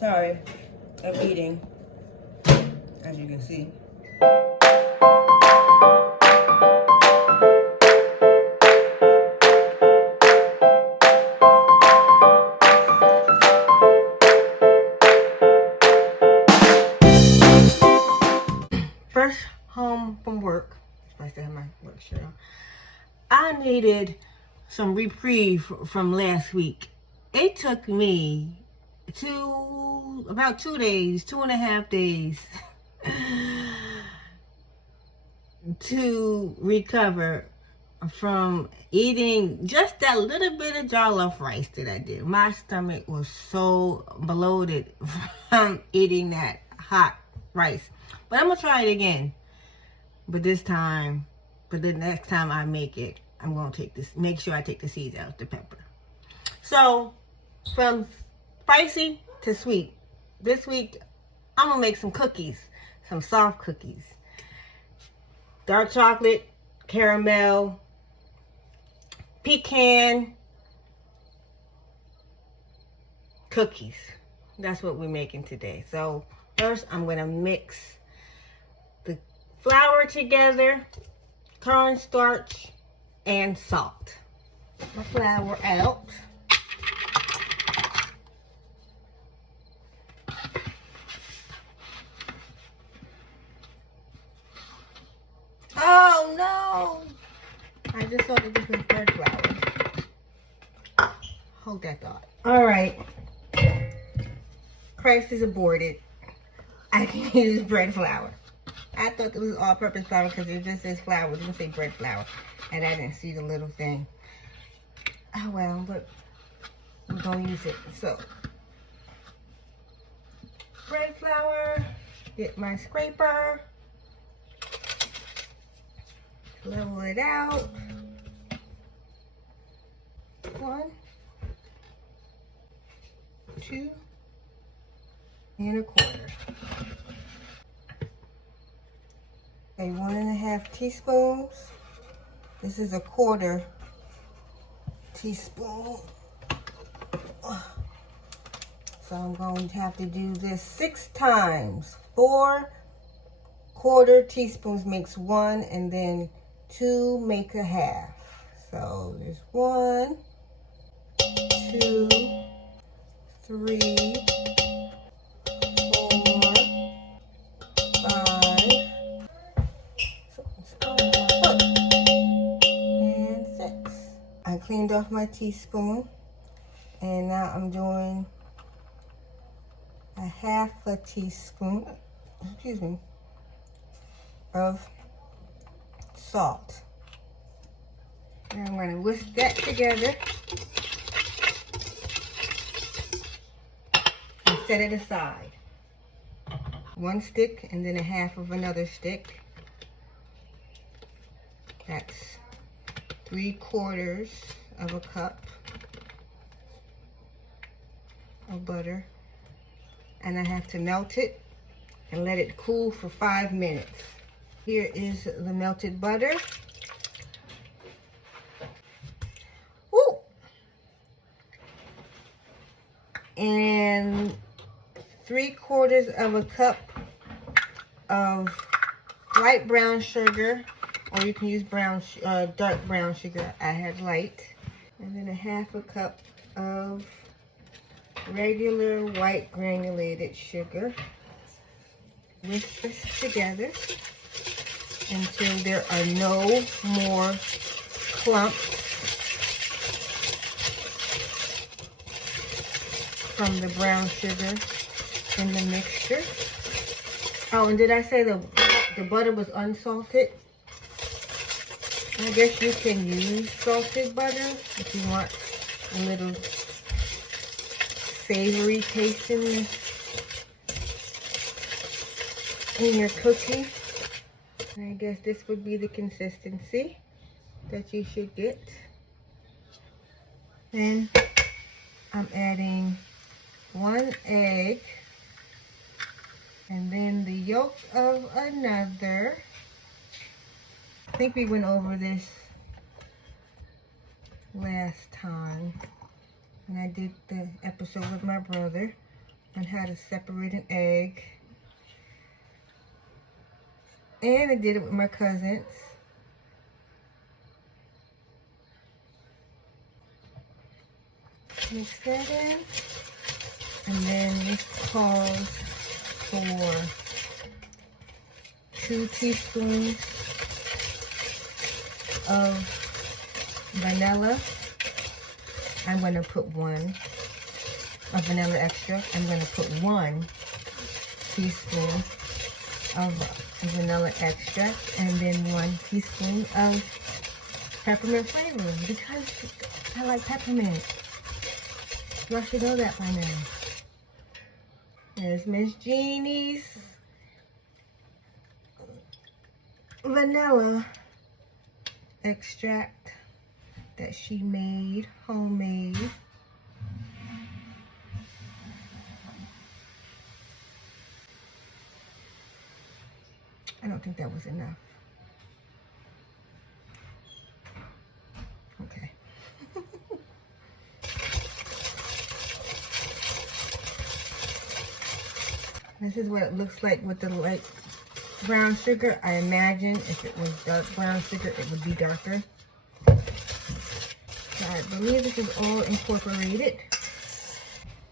Sorry, I'm eating, as you can see. First home from work, I still have my work shirt on. I needed some reprieve from last week. It took me about 2 days, 2.5 days to recover from eating just that little bit of jollof rice that I did. My stomach was so bloated from eating that hot rice. But I'm gonna try it again. But the next time I make it, I'm gonna make sure I take the seeds out, the pepper. So, from spicy to sweet, this week, I'm gonna make some cookies, some soft cookies. Dark chocolate, caramel, pecan cookies. That's what we're making today. So, first, I'm gonna mix the flour together, cornstarch, and salt. The flour out. Oh no! I just thought it was bread flour. Hold that thought. Alright. Crisis aborted. I can use bread flour. I thought it was all-purpose flour because it just says flour. It doesn't say bread flour. And I didn't see the little thing. Oh well, but I'm going to use it. So, bread flour. Get my scraper. Level it out. 1, 2, and 1/4. Okay, 1.5 teaspoons. This is 1/4 teaspoon. So I'm going to have to do this 6 times. 4 1/4 teaspoons makes 1, and then 2 make 1/2. So there's 1, 2, 3, 4, 5, and 6. I cleaned off my teaspoon, and now I'm doing 1/2 teaspoon, excuse me, of salt. And I'm going to whisk that together and set it aside. 1 stick and then 1/2 of another stick. That's 3/4 of a cup of butter. And I have to melt it and let it cool for 5 minutes. Here is the melted butter. Woo! And 3/4 of a cup of light brown sugar, or you can use dark brown sugar. I had light. And then 1/2 cup of regular white granulated sugar. Whisk this together until there are no more clumps from the brown sugar in the mixture. Oh, and did I say the butter was unsalted? I guess you can use salted butter if you want a little savory taste in your cookie. And I guess this would be the consistency that you should get. Then I'm adding 1 egg, and then the yolk of another. I think we went over this last time when I did the episode with my brother. on how to separate an egg. And I did it with my cousins. Mix that in. And then this calls for 2 teaspoons of vanilla. I'm going to put 1 of vanilla extra. I'm going to put 1 teaspoon of vanilla extract, and then 1 teaspoon of peppermint flavoring, because I like peppermint. Y'all should know that by now. There's Miss Jeannie's vanilla extract that she made, homemade. I don't think that was enough. Okay. This is what it looks like with the light brown sugar. I imagine if it was dark brown sugar, it would be darker. So I believe this is all incorporated.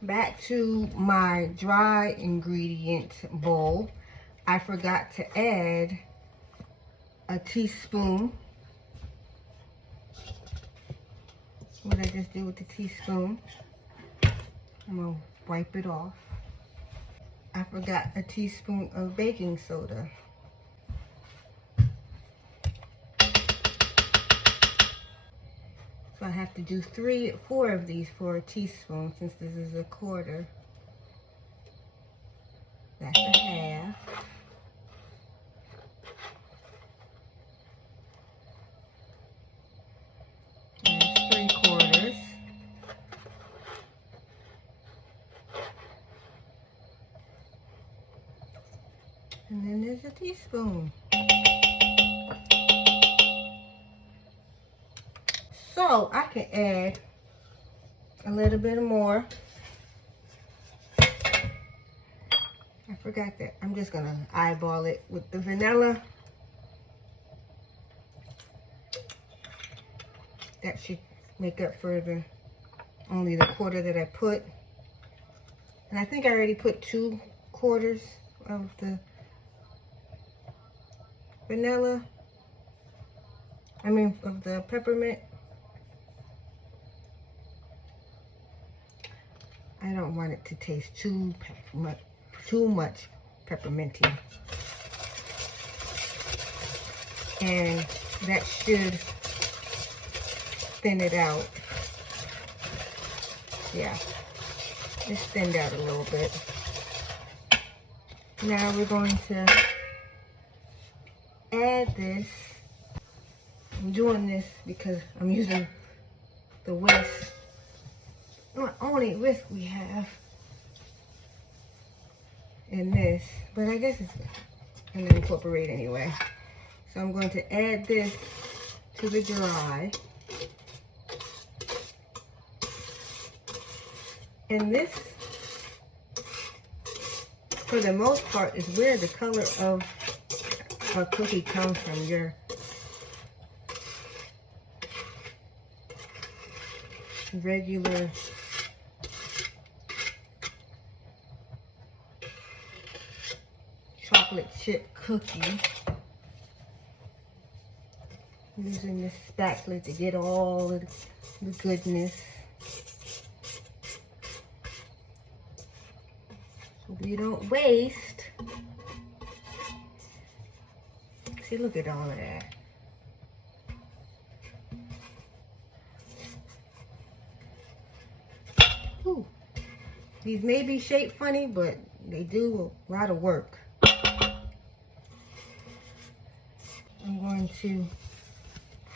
Back to my dry ingredient bowl. I forgot to add a teaspoon. What I just did with the teaspoon. I'm gonna wipe it off. I forgot a teaspoon of baking soda. So I have to do 4 of these for a teaspoon, since this is a quarter. That's a half. There's 3/4. And then there's a teaspoon. So I can add a little bit more. I forgot that. I'm just gonna eyeball it with the vanilla. That should make up for only the quarter that I put. And I think I already put 2/4 of the vanilla. Of the peppermint. I don't want it to taste too much pepperminty. And that should thin it out. Yeah, it's thinned out a little bit. Now we're going to add this. I'm doing this because I'm using the whisk. The only whisk we have in this, but I guess it's going to incorporate anyway. So I'm going to add this to the dry. And this, for the most part, is where the color of a cookie comes from. Your regular chocolate chip cookie. Using this spatula to get all of the goodness. So we don't waste. See, look at all of that. Ooh. These may be shaped funny, but they do a lot of work. I'm going to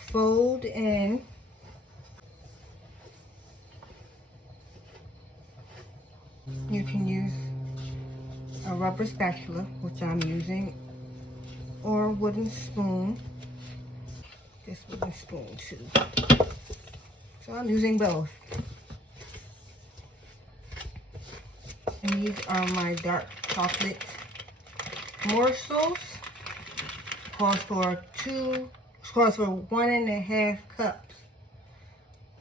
fold in you can use a rubber spatula, which I'm using, or a wooden spoon. This wooden spoon too. So I'm using both. And These are my dark chocolate morsels. Calls for 1.5 cups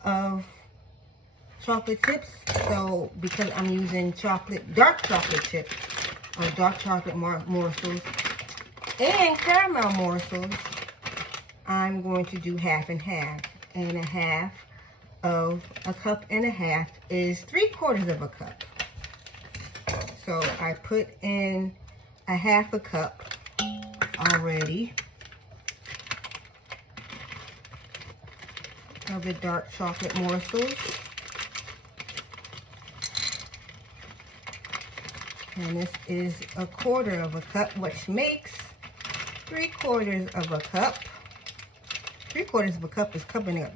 of chocolate chips. So because I'm using dark chocolate chips, or dark chocolate morsels and caramel morsels, I'm going to do half and half. And a half of a cup and a half is 3/4 of a cup. So I put in a half a cup already of the dark chocolate morsels. And this is 1/4 of a cup, which makes 3/4 of a cup. 3/4 of a cup is coming up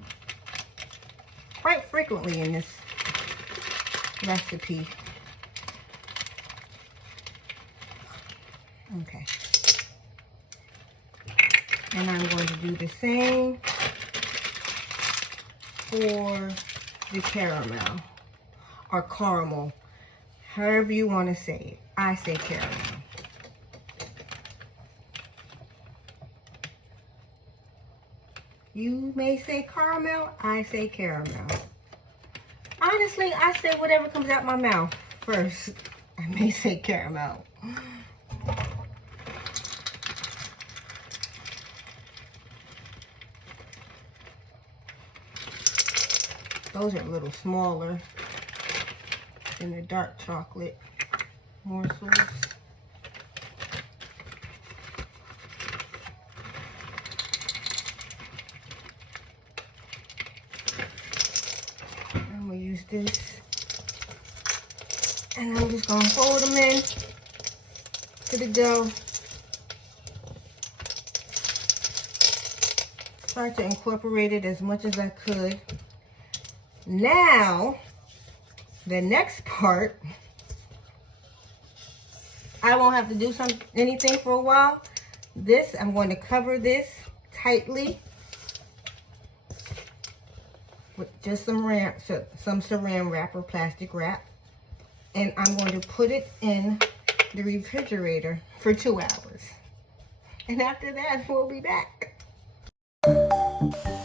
quite frequently in this recipe. Okay. And I'm going to do the same for the caramel or caramel, however you want to say it. I say caramel. You may say caramel, I say caramel. Honestly, I say whatever comes out my mouth first. I may say caramel. Those are a little smaller than the dark chocolate morsels. I'm going to use this, and I'm just going to fold them in to the dough. Try to incorporate it as much as I could. Now, the next part, I won't have to do anything for a while. This, I'm going to cover this tightly with just some saran wrap or plastic wrap. And I'm going to put it in the refrigerator for 2 hours. And after that, we'll be back.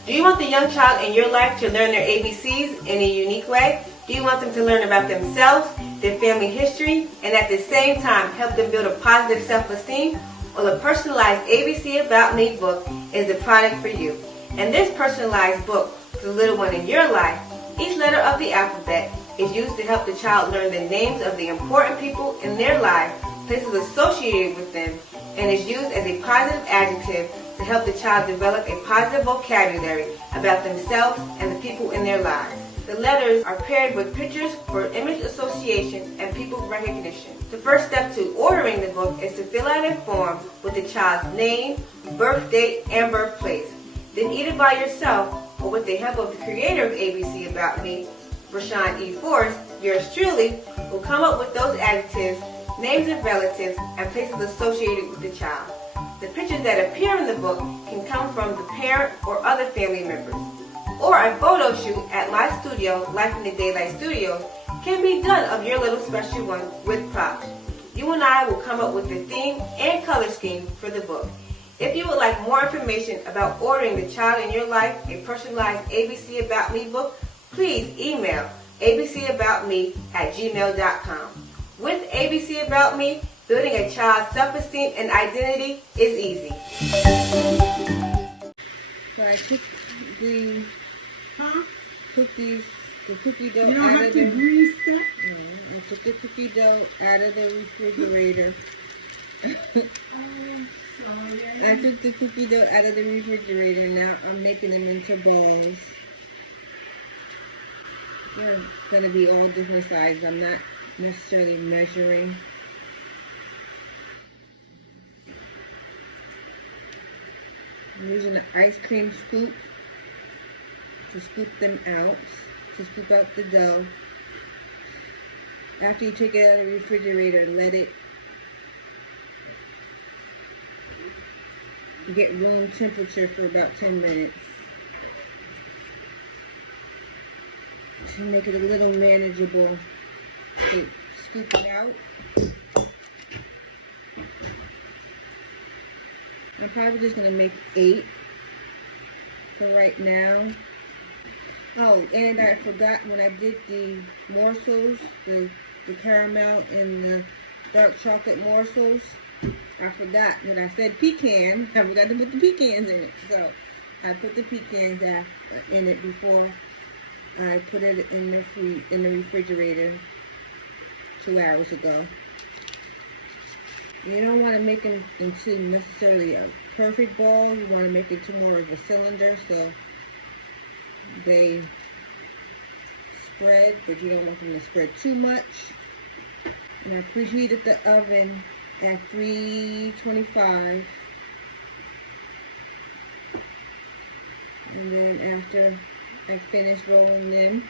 Do you want the young child in your life to learn their ABCs in a unique way? Do you want them to learn about themselves, their family history, and at the same time help them build a positive self-esteem? Well, a personalized ABC About Me book is the product for you. In this personalized book for the little one in your life, each letter of the alphabet is used to help the child learn the names of the important people in their life, places associated with them, and is used as a positive adjective to help the child develop a positive vocabulary about themselves and the people in their lives. The letters are paired with pictures for image association and people recognition. The first step to ordering the book is to fill out a form with the child's name, birth date, and birthplace. Then either by yourself or with the help of the creator of ABC About Me, Rashawn E. Forrest, yours truly, will come up with those adjectives, names of relatives, and places associated with the child. The pictures that appear in the book can come from the parent or other family members. Or a photo shoot at my studio, Life in the Daylight Studios, can be done of your little special one with props. You and I will come up with the theme and color scheme for the book. If you would like more information about ordering the child in your life a personalized ABC About Me book, please email abcaboutme@gmail.com. With ABC About Me, building a child's self-esteem and identity is easy. So I took the cookie dough you don't out have of to the grease that? No, I took the cookie dough out of the refrigerator. I took the cookie dough out of the refrigerator. Now I'm making them into balls. They're going to be all different sizes. I'm not necessarily measuring. I'm using an ice cream scoop to scoop them out, to scoop out the dough. After you take it out of the refrigerator, let it get room temperature for about 10 minutes to make it a little manageable to scoop it out. I'm probably just gonna make 8 for right now. Oh, and I forgot when I did the morsels, the caramel and the dark chocolate morsels, I forgot when I said pecan, I forgot to put the pecans in it. So I put the pecans in it before I put it in the refrigerator 2 hours ago. You don't want to make them into necessarily a perfect ball. You want to make it to more of a cylinder so they spread, but you don't want them to spread too much. And I preheated the oven at 325. And then after I finish rolling them,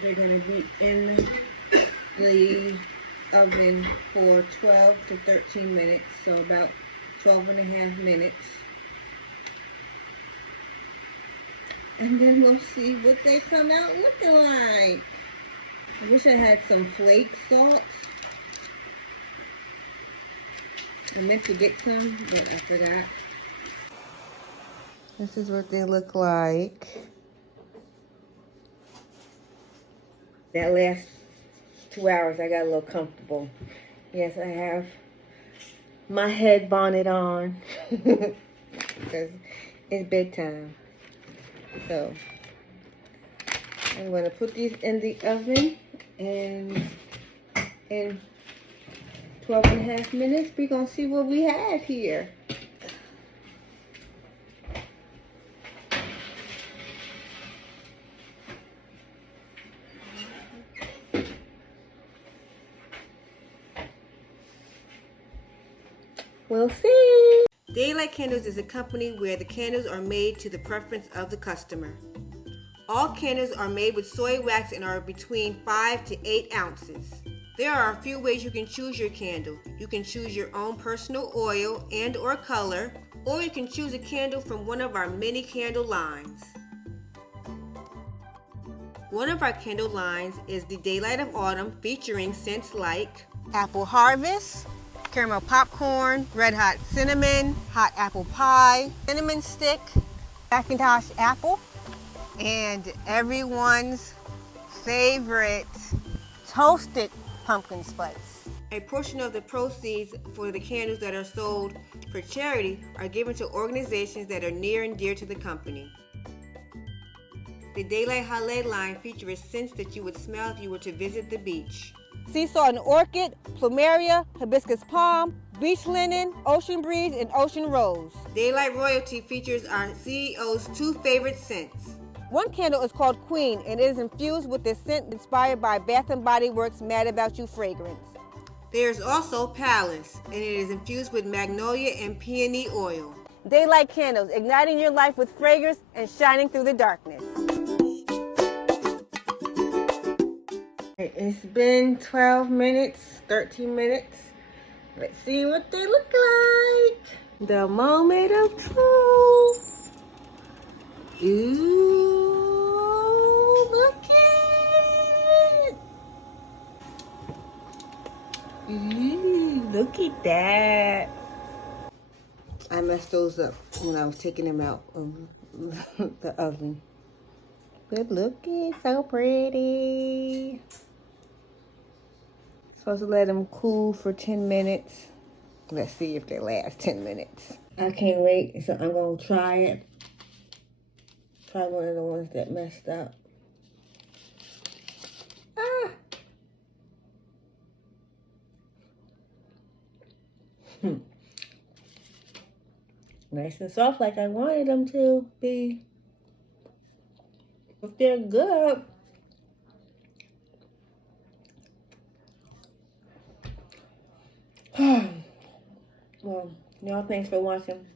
they're going to be in the oven for 12 to 13 minutes, so about 12.5 minutes. And then we'll see what they come out looking like. I wish I had some flake salt. I meant to get some, but I forgot. This is what they look like. That last 2 hours, I got a little comfortable. Yes, I have my head bonnet on because it's bedtime. So I'm going to put these in the oven, and in 12.5 minutes, we're going to see what we have here. We'll see. Daylight Candles is a company where the candles are made to the preference of the customer. All candles are made with soy wax and are between 5 to 8 ounces. There are a few ways you can choose your candle. You can choose your own personal oil and or color, or you can choose a candle from one of our many candle lines. One of our candle lines is the Daylight of Autumn, featuring scents like Apple Harvest, Caramel Popcorn, Red Hot Cinnamon, Hot Apple Pie, Cinnamon Stick, Macintosh Apple, and everyone's favorite Toasted Pumpkin Spice. A portion of the proceeds for the candles that are sold for charity are given to organizations that are near and dear to the company. The Daylight Hale line features scents that you would smell if you were to visit the beach. Sea salt and orchid, plumeria, hibiscus palm, beach linen, ocean breeze, and ocean rose. Daylight Royalty features our CEO's 2 favorite scents. One candle is called Queen, and it is infused with the scent inspired by Bath & Body Works' Mad About You fragrance. There's also Palace, and it is infused with magnolia and peony oil. Daylight Candles, igniting your life with fragrance and shining through the darkness. It's been 12 minutes, 13 minutes. Let's see what they look like. The moment of truth. Ooh, look it. Ooh, look at that. I messed those up when I was taking them out of the oven. But look, it's so pretty. Supposed to let them cool for 10 minutes. Let's see if they last 10 minutes. I can't wait, so I'm gonna try it. Try one of the ones that messed up. Ah! Nice and soft like I wanted them to be. If they're good. Well, y'all, thanks for watching.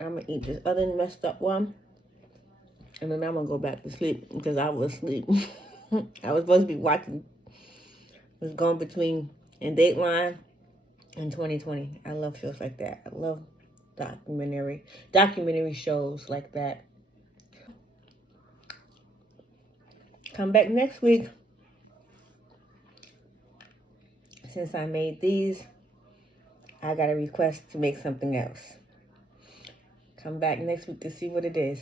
I'm gonna eat this other messed up one, and then I'm gonna go back to sleep because I was asleep. I was supposed to be watching. Was going between in Dateline and 2020. I love shows like that. I love documentary shows like that. come back next week. Since I made these, I got a request to make something else. Come back next week to see what it is.